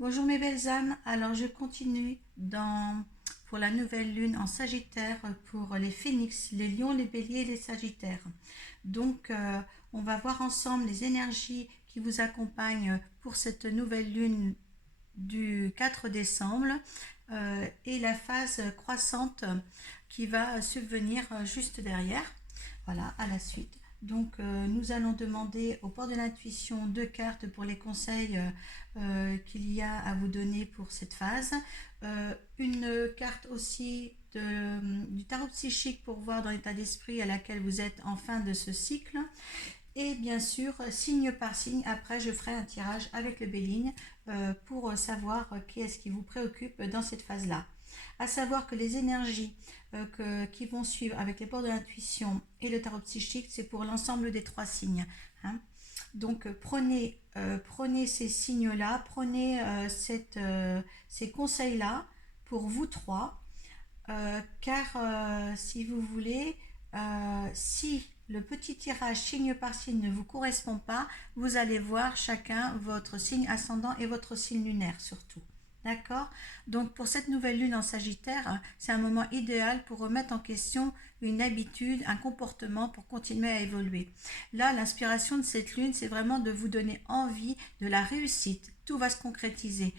Bonjour mes belles âmes, alors je continue pour la nouvelle lune en Sagittaire pour les Phénix, les Lions, les Béliers et les Sagittaires. Donc on va voir ensemble les énergies qui vous accompagnent pour cette nouvelle lune du 4 décembre et la phase croissante qui va subvenir juste derrière. Voilà, à la suite. Donc, nous allons demander au port de l'intuition 2 cartes pour les conseils qu'il y a à vous donner pour cette phase. Une carte aussi du tarot psychique pour voir dans l'état d'esprit à laquelle vous êtes en fin de ce cycle. Et bien sûr, signe par signe, après je ferai un tirage avec le Béligne pour savoir qui est-ce qui vous préoccupe dans cette phase-là. À savoir que les énergies qui vont suivre avec les ports de l'intuition et le tarot psychique, c'est pour l'ensemble des 3 signes. Hein. Donc prenez ces signes-là, prenez ces conseils-là pour vous trois, car si vous voulez, si le petit tirage signe par signe ne vous correspond pas, vous allez voir chacun votre signe ascendant et votre signe lunaire surtout. D'accord? Donc pour cette nouvelle lune en Sagittaire, c'est un moment idéal pour remettre en question une habitude, un comportement pour continuer à évoluer. Là, l'inspiration de cette lune, c'est vraiment de vous donner envie de la réussite. Tout va se concrétiser.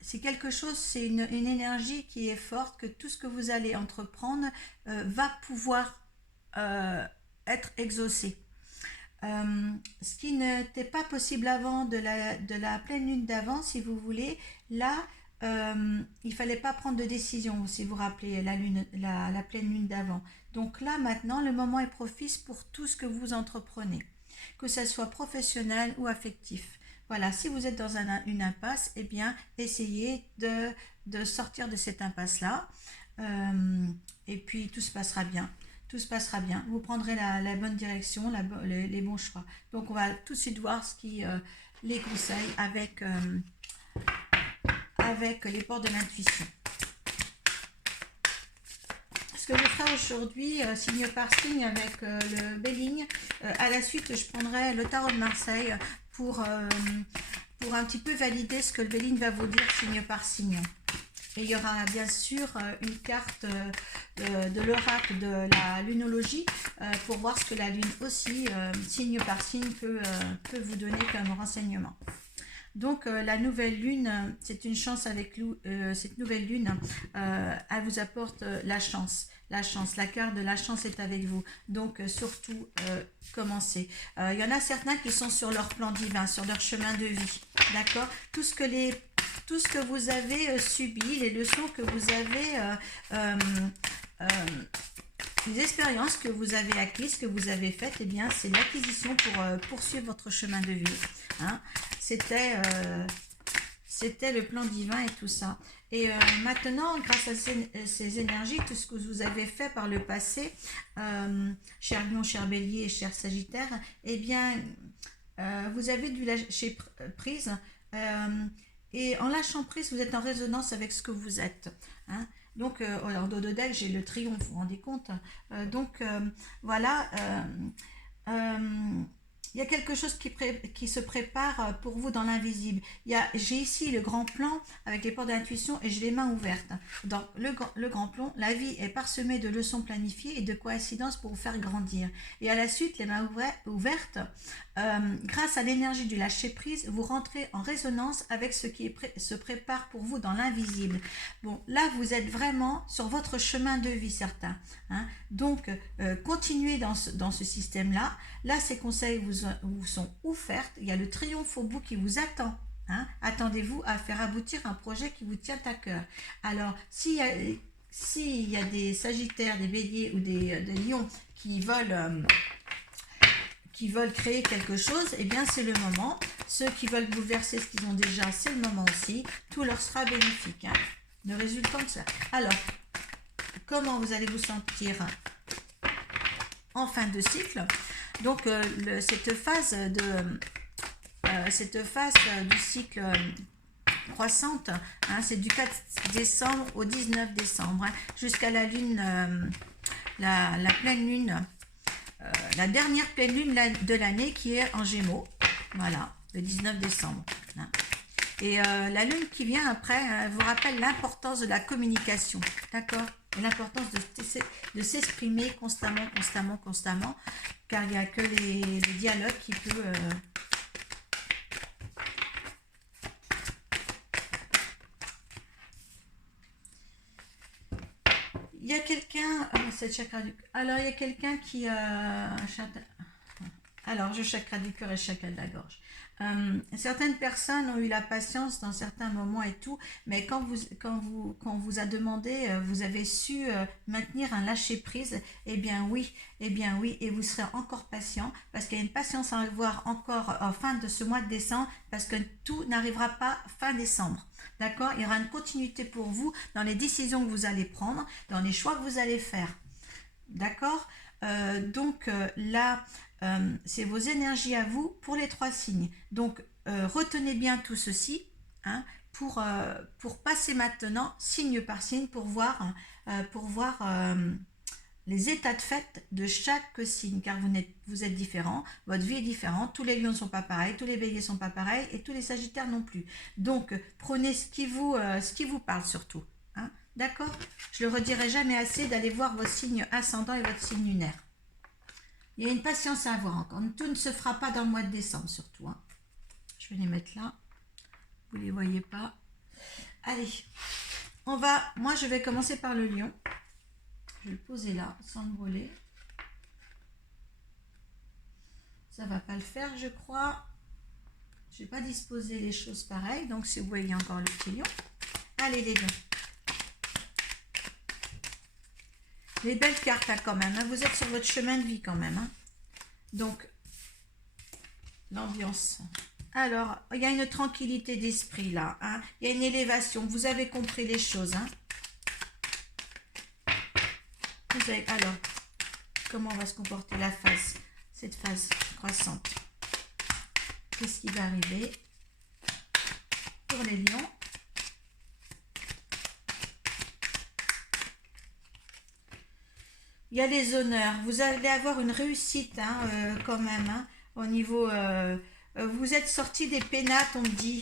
C'est quelque chose, c'est une énergie qui est forte, que tout ce que vous allez entreprendre va pouvoir être exaucé. Ce qui n'était pas possible avant de la pleine lune d'avant, si vous voulez, là, il ne fallait pas prendre de décision, si vous vous rappelez la pleine lune d'avant. Donc là, maintenant, le moment est propice pour tout ce que vous entreprenez, que ce soit professionnel ou affectif. Voilà, si vous êtes dans une impasse, eh bien, essayez de sortir de cette impasse-là, et puis tout se passera bien. Tout se passera bien. Vous prendrez la bonne direction, les bons choix. Donc, on va tout de suite voir les conseils avec les ports de l'intuition. Ce que je ferai aujourd'hui, signe par signe, avec le Béligne. À la suite, je prendrai le tarot de Marseille pour un petit peu valider ce que le Béligne va vous dire signe par signe. Et il y aura bien sûr une carte de l'oracle de la lunologie pour voir ce que la lune aussi, signe par signe, peut vous donner comme renseignement. Donc la nouvelle lune, c'est une chance avec cette nouvelle lune, elle vous apporte la chance. La carte de la chance est avec vous. Donc surtout, commencez. Il y en a certains qui sont sur leur plan divin, sur leur chemin de vie. D'accord ? Tout ce que vous avez subi, les leçons que vous avez, les expériences que vous avez acquises, que vous avez faites, eh bien, c'est l'acquisition pour poursuivre votre chemin de vie. Hein. C'était le plan divin et tout ça. Et maintenant, grâce à ces énergies, tout ce que vous avez fait par le passé, cher Lion, cher Bélier et cher Sagittaire, eh bien, vous avez dû lâcher prise. Et en lâchant prise, vous êtes en résonance avec ce que vous êtes. Hein. Donc, en dos de deck, j'ai le triomphe, vous vous rendez compte. Voilà. Il y a quelque chose qui se prépare pour vous dans l'invisible. J'ai ici le grand plan avec les portes d'intuition et j'ai les mains ouvertes. Dans le grand plan, la vie est parsemée de leçons planifiées et de coïncidences pour vous faire grandir. Et à la suite, les mains ouvertes, grâce à l'énergie du lâcher-prise, vous rentrez en résonance avec ce qui se prépare pour vous dans l'invisible. Bon, là, vous êtes vraiment sur votre chemin de vie, certains. Hein. Donc, continuez dans ce système-là. Là, ces conseils vous sont offerts. Il y a le triomphe au bout qui vous attend. Hein. Attendez-vous à faire aboutir un projet qui vous tient à cœur. Alors, s'il y a des Sagittaires, des Béliers ou des Lions qui veulent créer quelque chose, eh bien, c'est le moment. Ceux qui veulent bouleverser ce qu'ils ont déjà, c'est le moment aussi. Tout leur sera bénéfique. Hein. Le résultat de ça. Alors, comment vous allez vous sentir en fin de cycle? Donc cette phase du cycle croissante, hein, c'est du 4 décembre au 19 décembre, hein, jusqu'à la lune, la pleine lune, la dernière pleine lune de l'année qui est en Gémeaux, voilà, le 19 décembre. Hein. Et la lune qui vient après vous rappelle l'importance de la communication, d'accord? L'importance de s'exprimer constamment, constamment, constamment, car il n'y a que le dialogue qui peut... Il y a quelqu'un... Alors, il y a quelqu'un qui... Alors, je chakra du cœur et chakra de la gorge. Certaines personnes ont eu la patience dans certains moments et tout, mais quand on vous a demandé, vous avez su maintenir un lâcher prise, eh bien oui, et vous serez encore patient, parce qu'il y a une patience à avoir encore en fin de ce mois de décembre, parce que tout n'arrivera pas fin décembre. D'accord? Il y aura une continuité pour vous dans les décisions que vous allez prendre, dans les choix que vous allez faire. D'accord? Donc là, c'est vos énergies à vous pour les 3 signes. Donc, retenez bien tout ceci hein, pour passer maintenant signe par signe pour voir les états de fait de chaque signe, car vous êtes différents, votre vie est différente, tous les lions ne sont pas pareils, tous les béliers ne sont pas pareils et tous les sagittaires non plus. Donc, prenez ce qui vous parle surtout. Hein, d'accord? Je ne le redirai jamais assez d'aller voir vos signes ascendants et votre signe lunaire. Il y a une patience à avoir encore. Tout ne se fera pas dans le mois de décembre surtout. Hein. Je vais les mettre là. Vous ne les voyez pas. Allez, moi je vais commencer par le lion. Je vais le poser là, sans le brûler. Ça ne va pas le faire, je crois. Je n'ai pas disposé les choses pareilles. Donc si vous voyez encore le petit lion. Allez les lions. Les belles cartes là quand même, hein. Vous êtes sur votre chemin de vie quand même. Hein. Donc, l'ambiance. Alors, il y a une tranquillité d'esprit là. Hein. Il y a une élévation. Vous avez compris les choses. Hein. Alors, comment va se comporter cette phase croissante? Qu'est-ce qui va arriver pour les lions? Il y a les honneurs. Vous allez avoir une réussite hein, quand même. Hein, au niveau... vous êtes sorti des pénates, on me dit.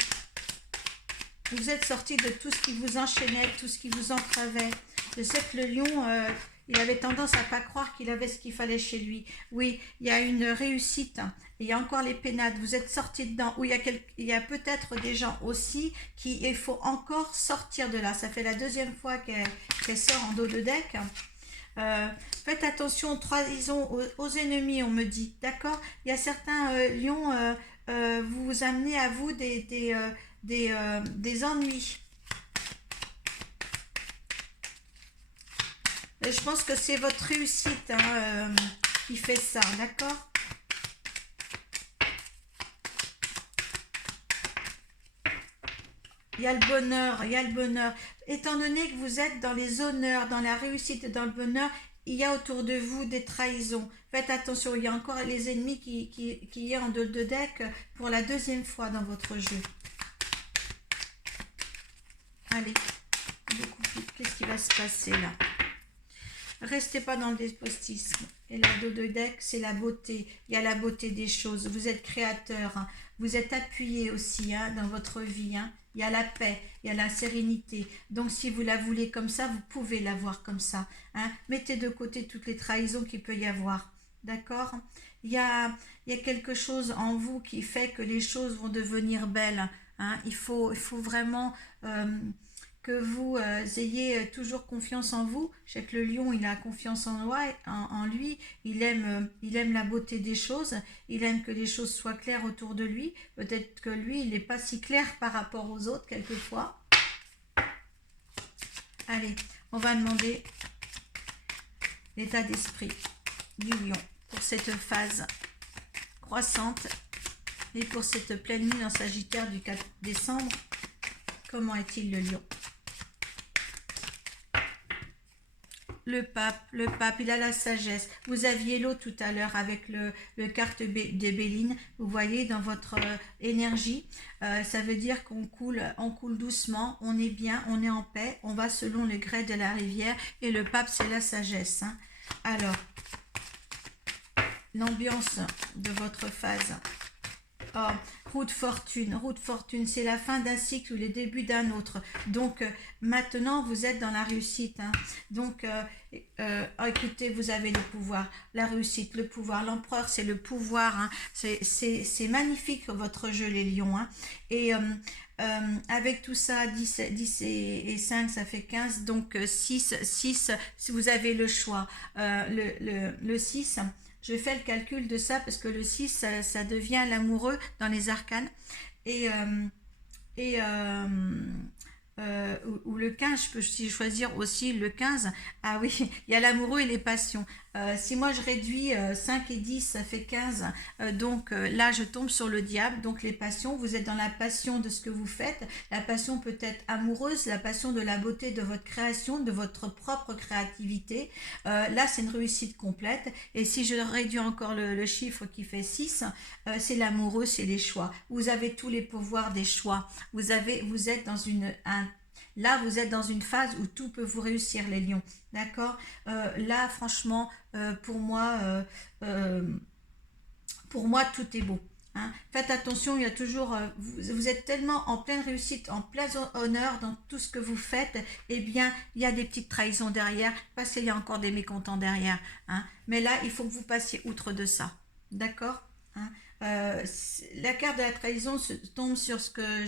Vous êtes sorti de tout ce qui vous enchaînait, tout ce qui vous entravait. Je sais que le lion, il avait tendance à ne pas croire qu'il avait ce qu'il fallait chez lui. Oui, il y a une réussite. Hein, il y a encore les pénates. Vous êtes sorti dedans. Oui, il y a peut-être des gens aussi il faut encore sortir de là. Ça fait la 2e fois qu'elle sort en dos de deck. Faites attention aux trahisons, aux ennemis, on me dit, d'accord? Il y a certains lions, vous amenez à vous des ennuis. Je pense que c'est votre réussite hein, qui fait ça, d'accord? Il y a le bonheur, il y a le bonheur. Étant donné que vous êtes dans les honneurs, dans la réussite et dans le bonheur, il y a autour de vous des trahisons. Faites attention, il y a encore les ennemis qui est en dos de deck pour la 2e fois dans votre jeu. Allez, qu'est-ce qui va se passer là? Restez pas dans le despotisme. Et la dos de deck, c'est la beauté. Il y a la beauté des choses. Vous êtes créateur. Hein. Vous êtes appuyé aussi hein, dans votre vie. Hein. Il y a la paix, il y a la sérénité. Donc, si vous la voulez comme ça, vous pouvez l'avoir comme ça. Hein. Mettez de côté toutes les trahisons qu'il peut y avoir. D'accord? Il y a quelque chose en vous qui fait que les choses vont devenir belles. Hein. Il faut vraiment... que vous ayez toujours confiance en vous. Je sais que le lion, il a confiance en lui, il aime la beauté des choses, il aime que les choses soient claires autour de lui. Peut-être que lui, il n'est pas si clair par rapport aux autres, quelquefois. Allez, on va demander l'état d'esprit du lion pour cette phase croissante et pour cette pleine lune en Sagittaire du 4 décembre. Comment est-il le lion? Le pape, il a la sagesse. Vous aviez l'eau tout à l'heure avec le carte de Béline. Vous voyez dans votre énergie, ça veut dire qu'on coule doucement, on est bien, on est en paix, on va selon le gré de la rivière. Et le pape, c'est la sagesse. Hein. Alors, l'ambiance de votre phase. Oh, Roue de fortune, c'est la fin d'un cycle ou le début d'un autre. Donc maintenant, vous êtes dans la réussite. Hein. Donc, écoutez, vous avez le pouvoir, la réussite, le pouvoir. L'empereur, c'est le pouvoir. Hein. C'est magnifique votre jeu, les lions. Hein. Et avec tout ça, 10 et 5, ça fait 15. Donc 6, si vous avez le choix. Le 6. Je fais le calcul de ça parce que le 6, ça devient l'amoureux dans les arcanes. Et, et ou le 15, je peux aussi choisir aussi le 15. Ah oui, il y a l'amoureux et les passions. Si moi je réduis 5 et 10, ça fait 15. Donc là, je tombe sur le diable. Donc les passions, vous êtes dans la passion de ce que vous faites. La passion peut être amoureuse, la passion de la beauté de votre création, de votre propre créativité. Là, c'est une réussite complète. Et si je réduis encore le chiffre qui fait 6, c'est l'amoureux, c'est les choix. Vous avez tous les pouvoirs des choix. Vous êtes dans là, vous êtes dans une phase où tout peut vous réussir, les lions. D'accord. Là, franchement, pour moi, tout est beau. Hein. Faites attention, il y a toujours, vous êtes tellement en pleine réussite, en plein honneur dans tout ce que vous faites, eh bien, il y a des petites trahisons derrière, parce qu'il y a encore des mécontents derrière. Hein. Mais là, il faut que vous passiez outre de ça. D'accord. Hein. La carte de la trahison tombe sur ce que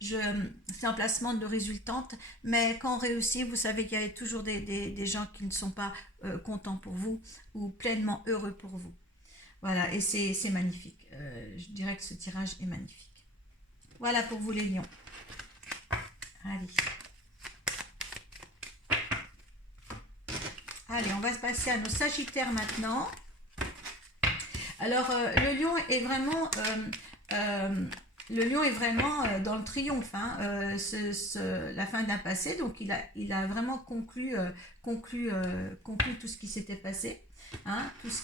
c'est un placement de résultante, mais quand on réussit, vous savez qu'il y a toujours des gens qui ne sont pas contents pour vous ou pleinement heureux pour vous. Voilà, et c'est magnifique. Je dirais que ce tirage est magnifique. Voilà pour vous les lions. Allez. Allez, on va se passer à nos sagittaires maintenant. Alors, le lion est vraiment... dans le triomphe, hein, la fin d'un passé, donc il a vraiment conclu tout ce qui s'était passé, hein, tout ce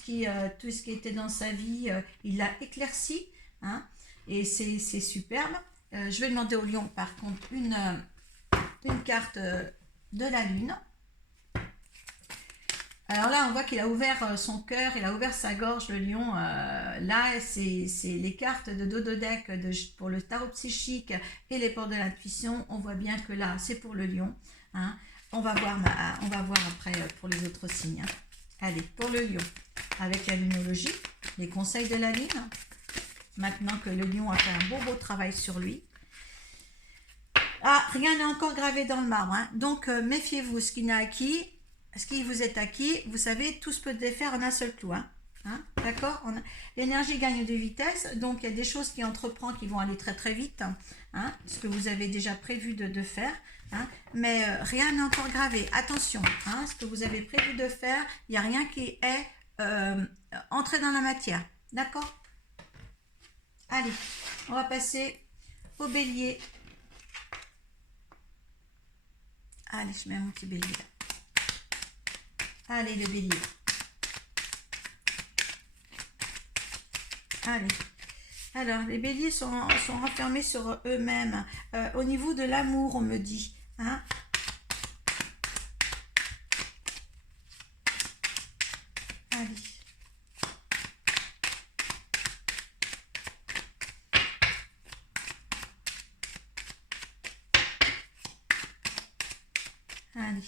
qui était dans sa vie, il l'a éclairci, hein, et c'est superbe. Je vais demander au lion par contre une carte de la lune. Alors là, on voit qu'il a ouvert son cœur, il a ouvert sa gorge, le lion. Là, c'est les cartes de Dododeck pour le tarot psychique et les portes de l'intuition. On voit bien que là, c'est pour le lion. Hein. On va voir après pour les autres signes. Hein. Allez, pour le lion, avec la lunologie, les conseils de la lune. Maintenant que le lion a fait un beau travail sur lui. Ah, rien n'est encore gravé dans le marbre. Hein. Donc, méfiez-vous, ce qui vous est acquis, vous savez, tout se peut défaire en un seul clou. Hein. Hein, d'accord. L'énergie gagne de vitesse, donc il y a des choses qui entreprend qui vont aller très très vite, hein, ce que vous avez déjà prévu de faire. Hein, mais rien n'est encore gravé. Attention, hein, ce que vous avez prévu de faire, il n'y a rien qui est entré dans la matière. D'accord. Allez, on va passer au bélier. Allez, je mets mon petit bélier là. Allez, le bélier. Allez. Alors, les béliers sont renfermés sur eux-mêmes. Au niveau de l'amour, on me dit. Hein. Allez. Allez.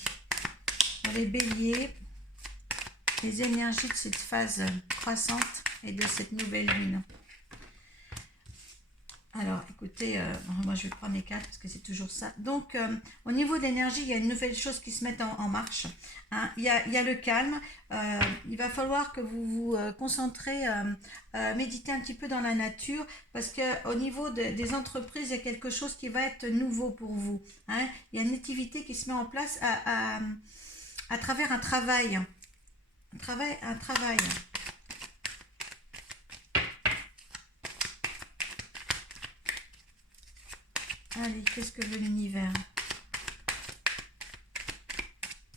Pour les béliers, les énergies de cette phase croissante et de cette nouvelle lune. Alors, écoutez, moi je vais prendre les cartes parce que c'est toujours ça. Donc, au niveau de l'énergie, il y a une nouvelle chose qui se met en marche. Hein. Il y a le calme. Il va falloir que vous vous concentrez, méditez un petit peu dans la nature parce qu'au niveau des entreprises, il y a quelque chose qui va être nouveau pour vous. Hein. Il y a une activité qui se met en place à travers un travail. Un travail. Allez, qu'est-ce que veut l'univers?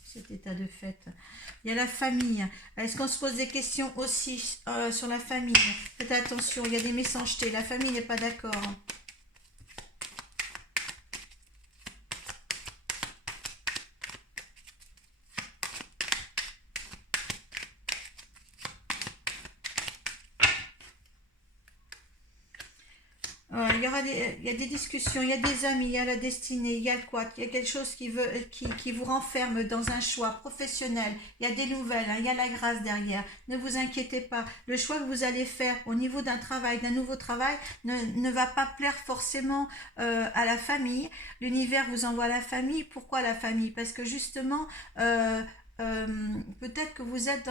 Cet état de fait. Il y a la famille. Est-ce qu'on se pose des questions aussi sur la famille? Faites attention, il y a des méchancetés. La famille n'est pas d'accord. il y a des discussions, il y a des amis, il y a la destinée, il y a le quat, il y a quelque chose qui vous renferme dans un choix professionnel, il y a des nouvelles, hein, il y a la grâce derrière. Ne vous inquiétez pas, le choix que vous allez faire au niveau d'un travail, d'un nouveau travail, ne va pas plaire forcément à la famille. L'univers vous envoie la famille. Pourquoi la famille? Parce que justement, peut-être que vous êtes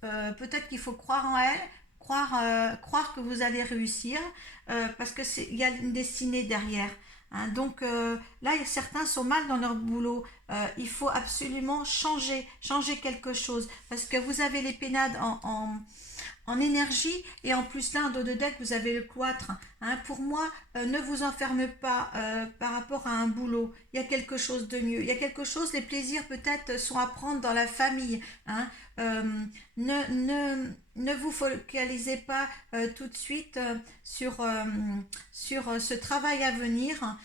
peut-être qu'il faut croire en elle, croire que vous allez réussir, parce que il y a une destinée derrière. Hein. Donc là, certains sont mal dans leur boulot. Il faut absolument changer quelque chose, parce que vous avez les pénades en énergie, et en plus là en dos de deck vous avez le cloître. Hein. Pour moi, ne vous enfermez pas par rapport à un boulot. Il y a quelque chose de mieux, il y a quelque chose, les plaisirs peut-être sont à prendre dans la famille. Hein. Ne vous focalisez pas tout de suite sur ce travail à venir.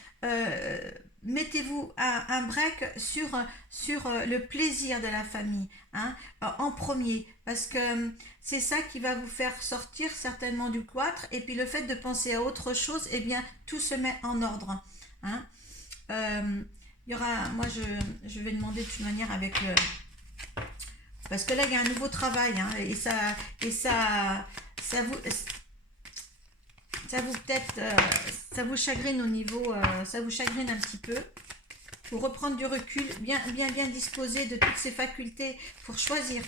Mettez-vous un break sur le plaisir de la famille, hein, en premier, parce que c'est ça qui va vous faire sortir certainement du cloître, et puis le fait de penser à autre chose, eh bien tout se met en ordre. Hein. Il y aura, moi je vais demander de toute manière avec le... Parce que là il y a un nouveau travail, hein, et ça vous peut-être, ça vous chagrine au niveau, ça vous chagrine un petit peu. Pour reprendre du recul, bien disposer de toutes ces facultés pour choisir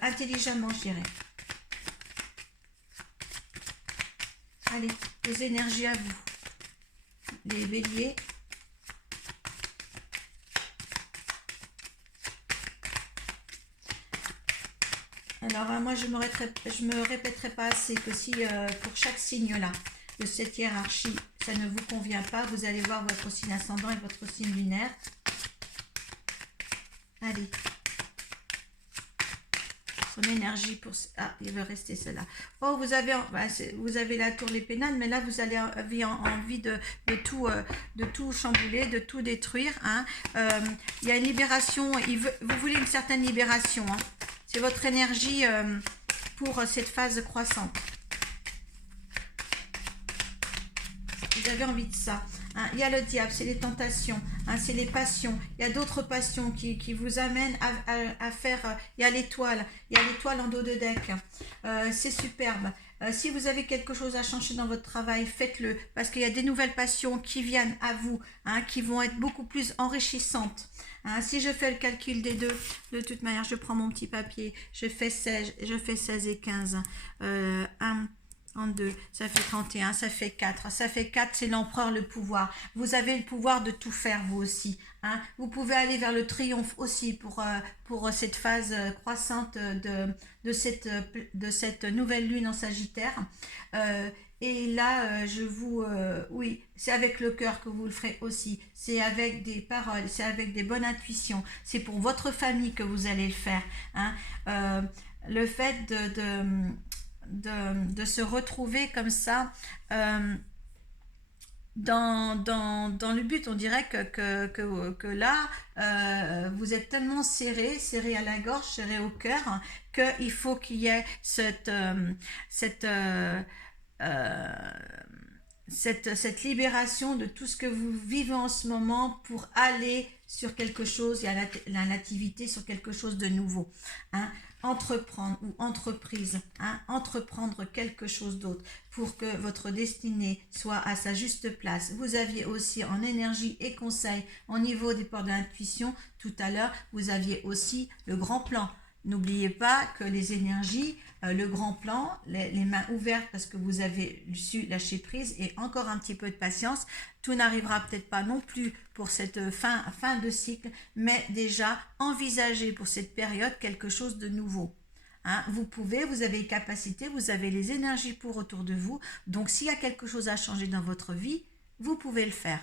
intelligemment, je dirais. Allez, les énergies à vous, les béliers. Alors, moi, je me répéterai pas assez que si pour chaque signe là, de cette hiérarchie, ça ne vous convient pas, vous allez voir votre signe ascendant et votre signe lunaire. Allez. Son énergie pour... Ah, il veut rester celle-là. Oh, vous avez la tour, les pénales, mais là, vous avez envie de tout chambouler, de tout détruire. Hein. Il y a une libération, vous voulez une certaine libération. Hein. C'est votre énergie pour cette phase croissante. Vous avez envie de ça. Hein. Il y a le diable, c'est les tentations, hein, c'est les passions. Il y a d'autres passions qui vous amènent à faire... il y a l'étoile en dos de deck. C'est superbe. Si vous avez quelque chose à changer dans votre travail, faites-le. Parce qu'il y a des nouvelles passions qui viennent à vous, hein, qui vont être beaucoup plus enrichissantes. Hein, si je fais le calcul des deux, de toute manière, je prends mon petit papier, je fais 16 et 15. 1, 2, ça fait 31, ça fait 4. Ça fait 4, c'est l'empereur, le pouvoir. Vous avez le pouvoir de tout faire, vous aussi. Hein. Vous pouvez aller vers le triomphe aussi pour cette phase croissante de cette nouvelle lune en Sagittaire. Et là, oui, c'est avec le cœur que vous le ferez aussi. C'est avec des paroles, c'est avec des bonnes intuitions. C'est pour votre famille que vous allez le faire. Hein. Le fait de se retrouver comme ça dans le but, on dirait que là, vous êtes tellement serré à la gorge, serré au cœur, qu'il faut qu'il y ait cette libération de tout ce que vous vivez en ce moment pour aller sur quelque chose, il y a la nativité sur quelque chose de nouveau. Hein. Entreprendre ou entreprise, hein, entreprendre quelque chose d'autre pour que votre destinée soit à sa juste place. Vous aviez aussi en énergie et conseil au niveau des ports de l'intuition, tout à l'heure, vous aviez aussi le grand plan. N'oubliez pas que les énergies, le grand plan, les mains ouvertes parce que vous avez su lâcher prise et encore un petit peu de patience. Tout n'arrivera peut-être pas non plus pour cette fin de cycle, mais déjà envisagez pour cette période quelque chose de nouveau. Hein, vous avez les capacités, vous avez les énergies pour autour de vous. Donc s'il y a quelque chose à changer dans votre vie, vous pouvez le faire.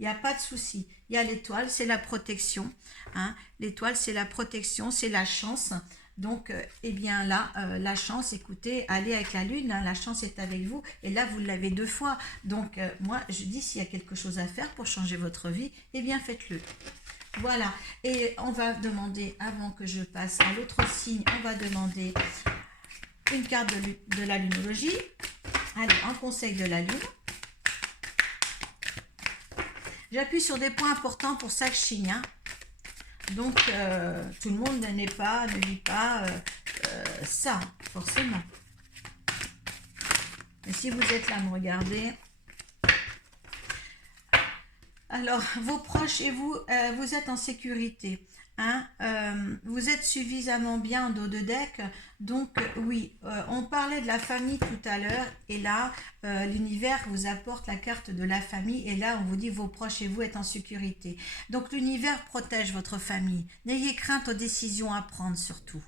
Il n'y a pas de souci. Il y a l'étoile, c'est la protection. Hein. L'étoile, c'est la protection, c'est la chance. Donc, eh bien là, la chance, écoutez, allez avec la lune, hein, la chance est avec vous. Et là, vous l'avez 2 fois. Donc, moi, je dis, s'il y a quelque chose à faire pour changer votre vie, eh bien, faites-le. Voilà. Et on va demander, avant que je passe à l'autre signe, on va demander une carte de la lunologie. Allez, un conseil de la lune. J'appuie sur des points importants pour chaque signe. Hein. Donc, tout le monde ne vit pas ça, forcément. Mais si vous êtes là, me regardez. Alors, vos proches et vous, vous êtes en sécurité. Hein, vous êtes suffisamment bien en dos de deck. Donc, oui, on parlait de la famille tout à l'heure. Et là, l'univers vous apporte la carte de la famille. Et là, on vous dit vos proches et vous êtes en sécurité. Donc, l'univers protège votre famille. N'ayez crainte aux décisions à prendre surtout.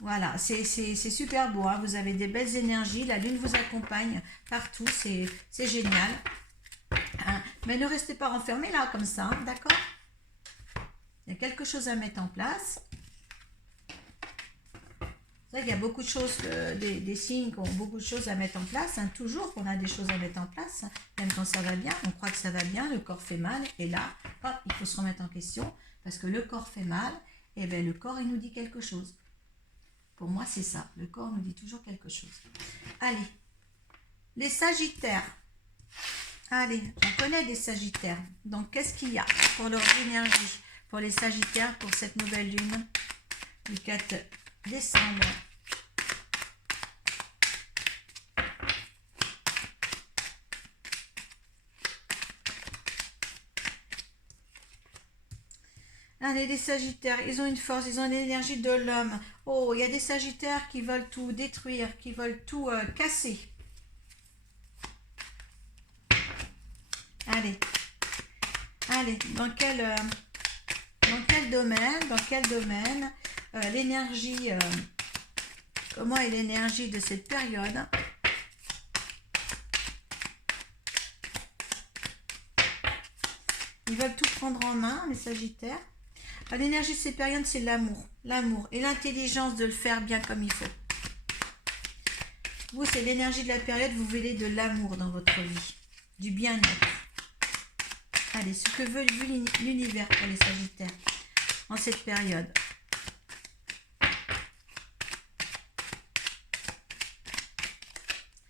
Voilà, c'est super beau. Hein, vous avez des belles énergies. La lune vous accompagne partout. C'est génial. Hein, mais ne restez pas renfermés là comme ça, hein, d'accord? Il y a quelque chose à mettre en place. C'est vrai qu'il y a beaucoup de choses, des signes qui ont beaucoup de choses à mettre en place. Hein, toujours qu'on a des choses à mettre en place. Hein, même quand ça va bien, on croit que ça va bien, le corps fait mal. Et là, il faut se remettre en question. Parce que le corps fait mal, et bien le corps, il nous dit quelque chose. Pour moi, c'est ça. Le corps nous dit toujours quelque chose. Allez, les Sagittaires. Allez, on connaît des Sagittaires. Donc, qu'est-ce qu'il y a pour leur énergie, pour les Sagittaires, pour cette nouvelle lune du 4 décembre? Allez, les Sagittaires, ils ont une force, ils ont l'énergie de l'homme. Oh, il y a des Sagittaires qui veulent tout détruire, qui veulent tout casser. Allez, dans quel domaine, l'énergie, comment est l'énergie de cette période? Ils veulent tout prendre en main, les Sagittaires. L'énergie de cette période, c'est l'amour et l'intelligence de le faire bien comme il faut. Vous, c'est l'énergie de la période, vous voulez de l'amour dans votre vie, du bien-être. Allez, ce que veut l'univers pour les Sagittaires en cette période.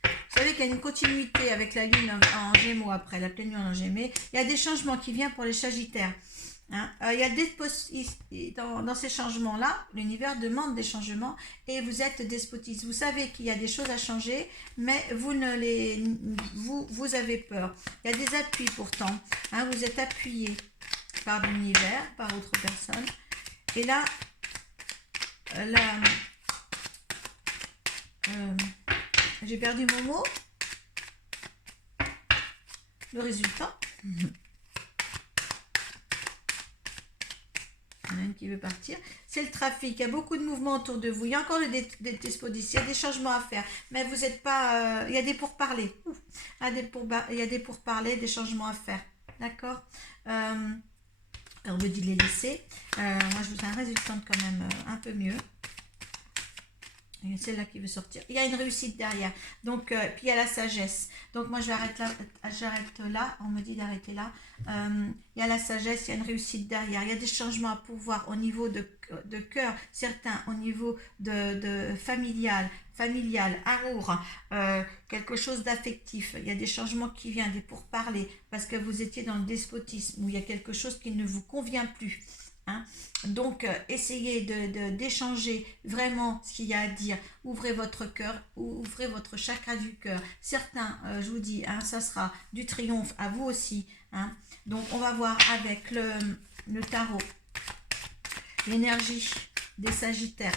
Vous savez qu'il y a une continuité avec la lune en Gémeaux après, la pleine lune en Gémeaux. Il y a des changements qui viennent pour les Sagittaires. Hein, il y a dans ces changements-là, l'univers demande des changements et vous êtes despotiste. Vous savez qu'il y a des choses à changer, mais vous avez peur. Il y a des appuis pourtant. Hein, vous êtes appuyé par l'univers, par autre personne. Et là, j'ai perdu mon mot. Le résultat. Il y en a une qui veut partir. C'est le trafic. Il y a beaucoup de mouvements autour de vous. Il y a encore des despotistes. Il y a des changements à faire. Mais vous n'êtes pas... il y a des pourparlers. Il y a des pourparlers, des changements à faire. D'accord, on me dit de les laisser. Moi, je vous ai un résultat quand même un peu mieux. Il y a celle-là qui veut sortir. Il y a une réussite derrière. Donc, puis il y a la sagesse. Donc, moi, j'arrête là. On me dit d'arrêter là. Il y a la sagesse, il y a une réussite derrière. Il y a des changements à pouvoir au niveau de cœur, certains au niveau de familial, amour, quelque chose d'affectif. Il y a des changements qui viennent, des pourparlers, parce que vous étiez dans le despotisme, où il y a quelque chose qui ne vous convient plus. Hein? Donc, essayez d'échanger vraiment ce qu'il y a à dire. Ouvrez votre cœur, ouvrez votre chakra du cœur. Certains, je vous dis, hein, ça sera du triomphe à vous aussi. Hein? Donc, on va voir avec le tarot l'énergie des Sagittaires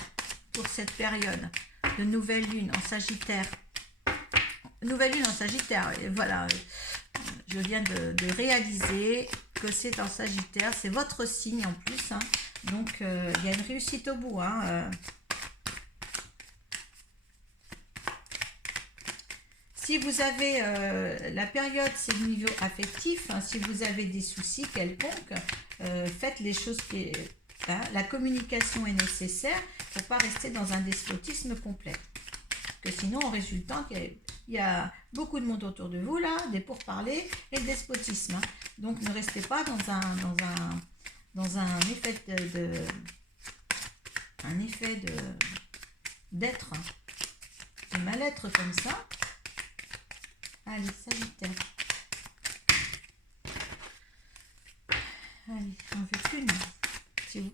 pour cette période de nouvelle lune en Sagittaire. Nouvelle lune en Sagittaire, et voilà. Je viens de réaliser que c'est en Sagittaire, c'est votre signe en plus, hein. Donc il y a une réussite au bout. Hein. Si vous avez la période, c'est le niveau affectif, hein, si vous avez des soucis quelconques, faites les choses qui... Hein, la communication est nécessaire pour ne pas rester dans un despotisme complet. Que sinon, en résultant, il y a beaucoup de monde autour de vous, là, des pourparlers et le despotisme. Hein. Donc, ne restez pas dans un effet d'être, de mal-être comme ça. Allez, Sagittaire. Allez, j'en veux qu'une. Si vous...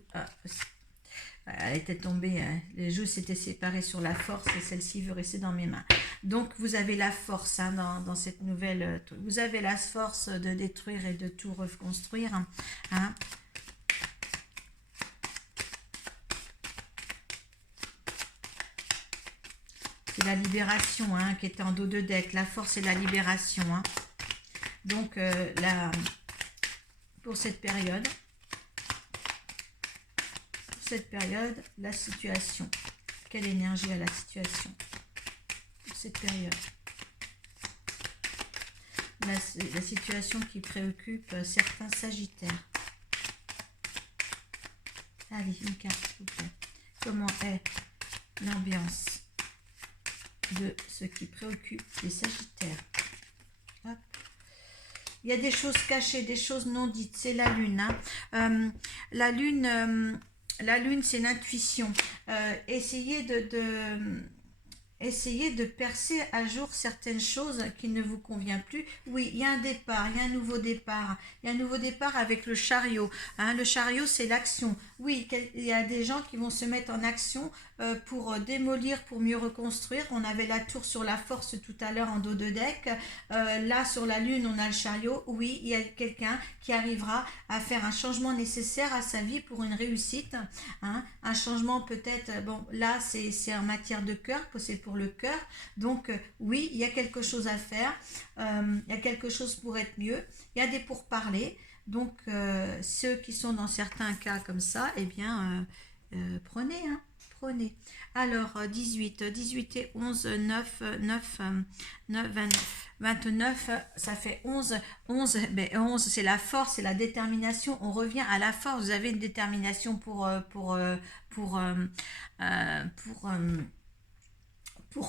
elle était tombée, hein. Les joues s'étaient séparées sur la force et celle-ci veut rester dans mes mains. Donc vous avez la force hein, dans cette nouvelle... Vous avez la force de détruire et de tout reconstruire. Hein. C'est la libération hein, qui était en dos de deck. La force et la libération. Hein. Donc pour cette période... la situation. Quelle énergie a la situation pour cette période? La situation qui préoccupe certains Sagittaires. Allez, une carte, s'il vous plaît. Comment est l'ambiance de ce qui préoccupe les Sagittaires? Hop. Il y a des choses cachées, des choses non dites. C'est la lune. Hein. La lune... La lune, c'est l'intuition. Essayez de percer à jour certaines choses qui ne vous conviennent plus. Oui, il y a un départ, il y a un nouveau départ. Il y a un nouveau départ avec le chariot. Hein, le chariot, c'est l'action. Oui, il y a des gens qui vont se mettre en action pour démolir, pour mieux reconstruire. On avait la tour sur la force tout à l'heure en dos de deck. Là, sur la lune, on a le chariot. Oui, il y a quelqu'un qui arrivera à faire un changement nécessaire à sa vie pour une réussite. Hein, un changement peut-être, bon, là, c'est en matière de cœur, c'est pour le cœur. Donc, oui, il y a quelque chose à faire. Il y a quelque chose pour être mieux. Il y a des pourparlers. Donc, ceux qui sont dans certains cas comme ça, eh bien, prenez, hein, prenez. Alors, 18 et 11, 9, 29, ça fait 11. 11, ben 11 c'est la force, c'est la détermination. On revient à la force. Vous avez une détermination pour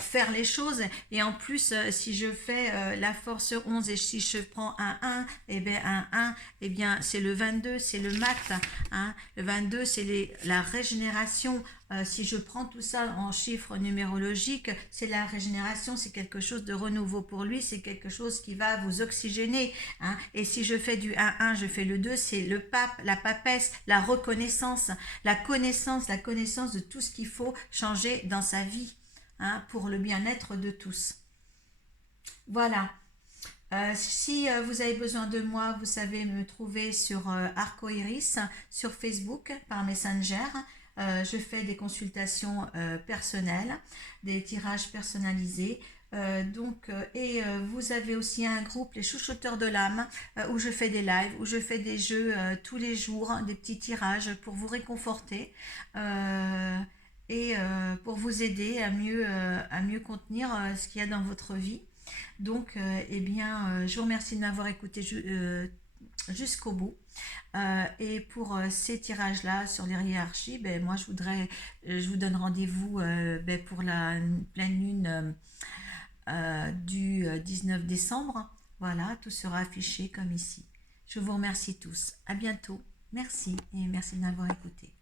faire les choses. Et en plus, si je fais la force 11 et si je prends un 1, et bien un 1, et bien c'est le 22, c'est le mat. Hein. Le 22, c'est la régénération. Si je prends tout ça en chiffres numérologiques, c'est la régénération, c'est quelque chose de renouveau pour lui, c'est quelque chose qui va vous oxygéner. Hein. Et si je fais du 1-1, je fais le 2, c'est le pape, la papesse, la reconnaissance, la connaissance de tout ce qu'il faut changer dans sa vie. Hein, pour le bien-être de tous. Voilà. Si vous avez besoin de moi, vous savez me trouver sur Arcoiris, sur Facebook, par Messenger. Je fais des consultations personnelles, des tirages personnalisés. Vous avez aussi un groupe, les Chouchouteurs de l'âme, où je fais des lives, où je fais des jeux tous les jours, des petits tirages pour vous réconforter. Pour vous aider à mieux contenir ce qu'il y a dans votre vie. Donc, je vous remercie de m'avoir écouté jusqu'au bout. Et pour ces tirages-là sur les hiérarchies, moi, je vous donne rendez-vous pour la pleine lune du 19 décembre. Voilà, tout sera affiché comme ici. Je vous remercie tous. À bientôt. Merci et merci de m'avoir écouté.